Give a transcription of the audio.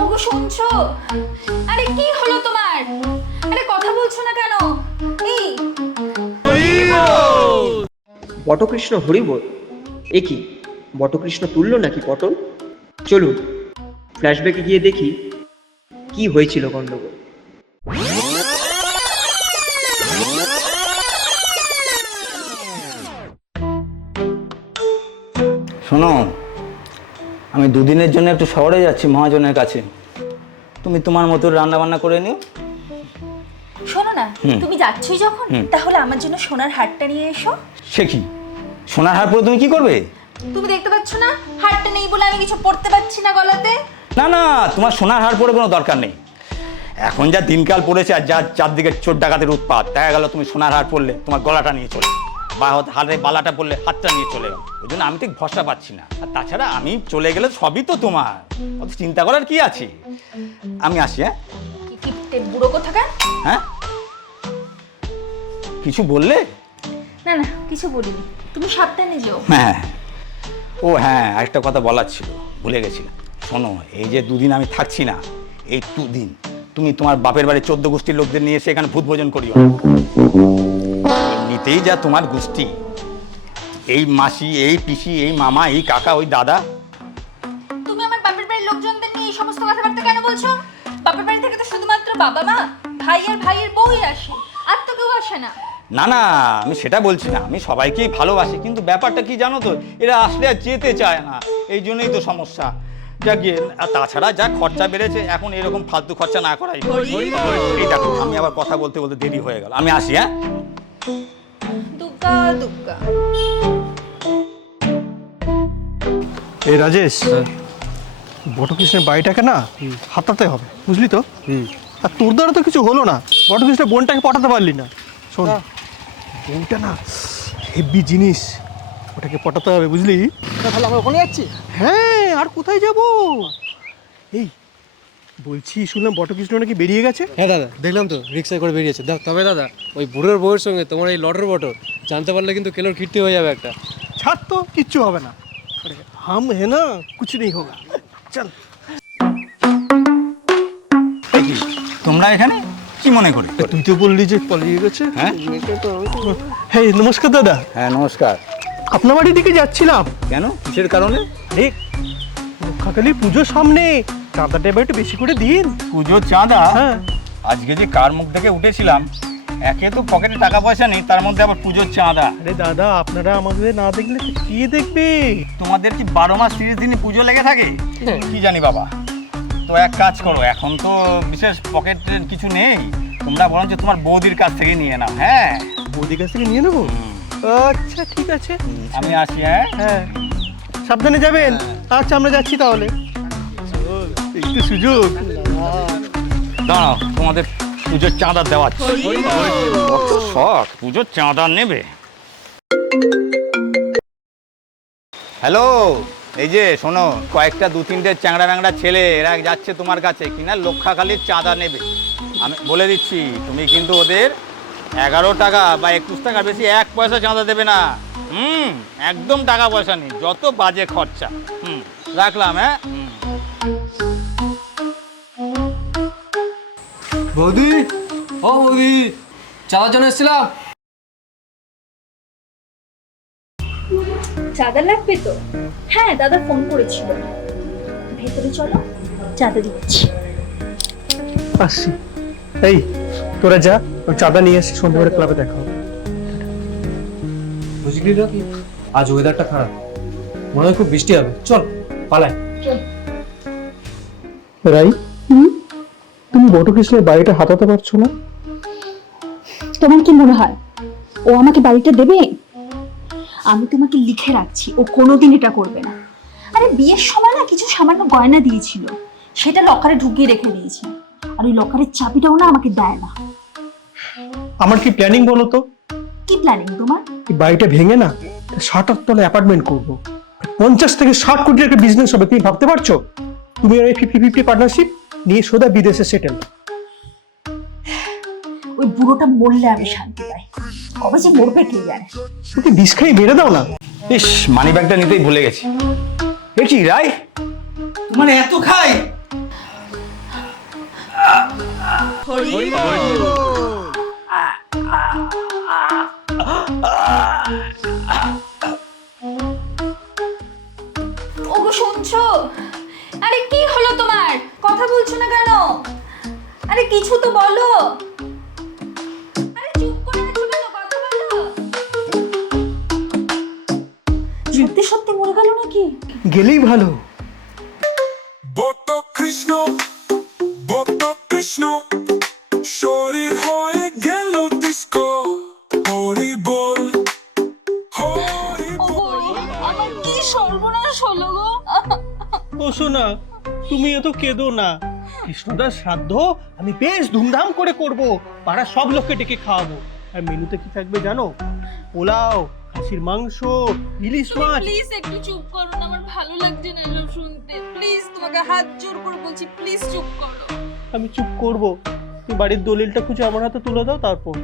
ওগো শুনছো? আরে কি হলো তোমার? আরে কথা বলছো না কেন? এই বটকৃষ্ণ হরিবোল, এ কি বটকৃষ্ণ তুলল নাকি পটল? চলুন ফ্ল্যাশব্যাকে গিয়ে দেখি কি হয়েছিল গন্ডগোল। শোনো, আমি দুদিনের জন্য একটু শহরে যাচ্ছি মহাজনের কাছে। তুমি তোমার মতো রান্না বান্না করে নিও। শোনো না, তুমি যাচ্ছই যখন তাহলে আমার জন্য সোনার হারটা নিয়ে এসো। সে কি, সোনার হার পরে তুমি কি করবে? তুমি দেখতে পাচ্ছ না হারটা নেই বলে আমি কিছু পড়তে পারছি না গলাতে। না না, তোমার সোনার হার পরে কোনো দরকার নেই। এখন যা দিনকাল পড়েছে আর যা চারদিকে চোর ডাকাতের উৎপাত, দেখা গেল তুমি সোনার হার পরলে তোমার গলাটা নিয়ে চলে, বা হারের বালাটা পরলে হাতটা নিয়ে চলে গেল। ওই জন্য আমি ঠিক ভরসা পাচ্ছি না। আর তাছাড়া আমি চলে গেলে সবই তো তোমার, অত চিন্তা করার কি আছে। আমি আসি। হ্যাঁ কিপটে বুড়ো কোথাকার। হ্যাঁ, কিছু বললে? না না, কিছু বলিনি, তুমি সাবধানে যেও। হ্যাঁ, ও হ্যাঁ, আরেকটা কথা বলার ছিল, ভুলে গেছিলাম। শোনো, এই যে দুদিন আমি থাকছি না, এই দুদিন তুমি তোমার বাপের বাড়ি 14 গোষ্ঠীর লোকদের নিয়ে এসে এখানে ভূত ভোজন করিও। এমনিতেই যা তোমার গোষ্ঠী, এই মাসি, এই পিসি, এই মামা, এই কাকা, ওই দাদা। তুমি আমার বাপের বাড়ির লোকজনদের নিয়ে এই সমস্ত কথাবার্তা কেন বলছো? বাপের বাড়ি থেকে তো শুধুমাত্র বাবা মা, ভাই আর ভাইয়ের বউই আসে, আর তো কেউ আসে না। না না, আমি সেটা বলছি না, আমি সবাইকেই ভালোবাসি, কিন্তু ব্যাপারটা কি জানো তো, এরা আসলে আর যেতে চায় না, এই জন্যই তো সমস্যা। যা গিয়ে, আর তাছাড়া যা খরচা বেড়েছে, এখন এরকম ফালতু খরচা না করাই ভালো। এই দেখো, আমি আবার কথা বলতে বলতে দেরি হয়ে গেল, আমি আসি। হ্যাঁ, দুগ্গা দুগ্গা। এই রাজেশ, বটকৃষ্ণের বাড়িটাকে না হাতাতে হবে, বুঝলি তো? আর তোর দ্বারা তো কিছু হলো না, বটকৃষ্ণের বোনটাকে পটাতে পারলি না। শোন, বোনটা না হেভি জিনিস, ওটাকে পটাতে হবে, বুঝলি? তাহলে আমরা ওখানে যাচ্ছি। হ্যাঁ, আর কোথায় যাব? এই বলছি, শুনলাম বটকৃষ্ণ নাকি বেরিয়ে গেছে। হ্যাঁ দাদা, দেখলাম তো রিক্সায় করে বেরিয়েছে। তবে দাদা, ওই বুড়োর বউয়ের সঙ্গে তোমার এই লটর বটর জানতে পারলে কিন্তু কেলোর কীর্তি হয়ে যাবে একটা। ছাড় তো, কিচ্ছু হবে না। হাম হে না, কুছ নেই হোগা। চল। এই কি, তোমরা এখানে কি মনে করে? তুই তো বললি যে পালিয়ে গেছে। হ্যাঁ হ্যাঁ, নমস্কার দাদা। হ্যাঁ নমস্কার। আপনার বাড়ির দিকে যাচ্ছিলাম। কেন, কিসের কারণে? ঠিক রক্ষাকালী পুজোর সামনে, চাঁদাটা এবার একটু বেশি করে দিন। পুজোর চাঁদা? হ্যাঁ। আজকে যে কার মুখ দেখে উঠেছিলাম, একে তো পকেটে টাকা পয়সা নেই, তার মধ্যে আবার পুজোর চাঁদা। আরে দাদা, আপনারা আমাদের না দেখলে তো কে দেখবে? তোমাদের কি 12 মাস 30 দিনই পুজো লেগে থাকে? কি জানি বাবা। তো এক কাজ করো, এখন তো বিশেষ পকেটের কিছু নেই, তোমরা বরঞ্চ তোমার বৌদির কাছ থেকে নিয়ে নাও। হ্যাঁ, বৌদির কাছ থেকে নিয়ে নেবো। আচ্ছা ঠিক আছে, আমি আসি। হ্যাঁ হ্যাঁ, সাবধানে যাবেন। আচ্ছা, আমরা যাচ্ছি তাহলে। এই তো সুযোগ। দাঁড়াও, তোমাদের পুজোর চাঁদা দেওয়া কত শখ, পুজোর চাঁদা নেবে। হ্যালো, এই যে শোনো, কয়েকটা 2-3টে চ্যাংড়া ব্যাংড়া ছেলে, এরা যাচ্ছে তোমার কাছে কিনা লক্ষাখালির চাঁদা নেবে। আমি বলে দিচ্ছি, তুমি কিন্তু ওদের 11 টাকা বা 21 টাকা বেশি 1 পয়সা চাঁদা দেবে না। একদম টাকা পয়সা নেই, যত বাজে খরচা। রাখলাম। হ্যাঁ। বৌদি, ও বৌদি, চাঁদার জন্য এসেছিলাম। চাঁদা লাগবে তো? হ্যাঁ, দাদা ফোন করেছিল। ভেতরে চলো, চাঁদা দিচ্ছি। আসছি। এই তোরা যা, ওই চাঁদা নিয়ে আসি, সন্ধ্যাবেলা ক্লাবে দেখা হবে। বুঝলি না কি, আজ ওয়েদারটা খারাপ, মনে হয় খুব বৃষ্টি হবে। চল পালাই। রাই, তুমি বটকৃষ্ণের বাড়িটা হাতাতে পারছো না? তোমার কি মনে হয় ও আমাকে বাড়িটা দেবে? আমি তোমাকে লিখে রাখছি, ও কোনোদিন এটা করবে না। আরে বিয়ের সময় না কিছু সামান্য গয়না দিয়েছিল, সেটা লকারে ঢুকিয়ে রেখে দিয়েছি, আর ওই লকারের চাবিটাও না আমাকে দেয় না। আমার কি প্ল্যানিং বলো তো? কি প্ল্যানিং তোমার? এই বাড়িটা ভেঙে না 60 তলা অ্যাপার্টমেন্ট করবো, 50 থেকে 60 কোটির একটা বিজনেস হবে। তুমি ভাবতে পারছো? তুমি আর 50-50 পার্টনারশিপ নিয়ে সোজা বিদেশে সেটেল। ওই বুড়োটা মরলে আমি শান্তি পাই, কবে যে মরবে কে জানে। তুমি বিষ খাই মেরে দাও না। ইস মানি ব্যাগটা নিতেই ভুলে গেছি। এ কি রাই, তোমার এত খাই? ওগো শুনছো? আরে কি হলো তোমার? কথা বলছো না কেন? আরে কিছু তো বলো। আরে চুপ করে আছো কেন? কথা বলো। সত্যি সত্যি মরে গেল নাকি? গেলেই ভালো। Botto Krishna, শরীর হয়ে গেল ডিস্কো, হরি বল হরি ওগো আমার কি সর্বনাশ হলো গো। ও শোনা, তুমি এত কেঁদো না। কৃষ্ণদার শ্রাদ্ধ আমি বেশ ধুমধাম করে করব, পাড়ার সব লোককে ডেকে খাওয়াবো। আর মেনুতে কি থাকবে জানো? পোলাও, খাসির মাংস, ইলিশ মাছ। প্লিজ একটু চুপ করো না, আমার ভালো লাগছে না এসব শুনতে। প্লিজ তোমাকে হাত জোর করে বলছি, প্লিজ চুপ করো। আমি চুপ করব, তুমি বাড়ির দলিলটা খুঁজে আমার হাতে তুলে দাও, তারপর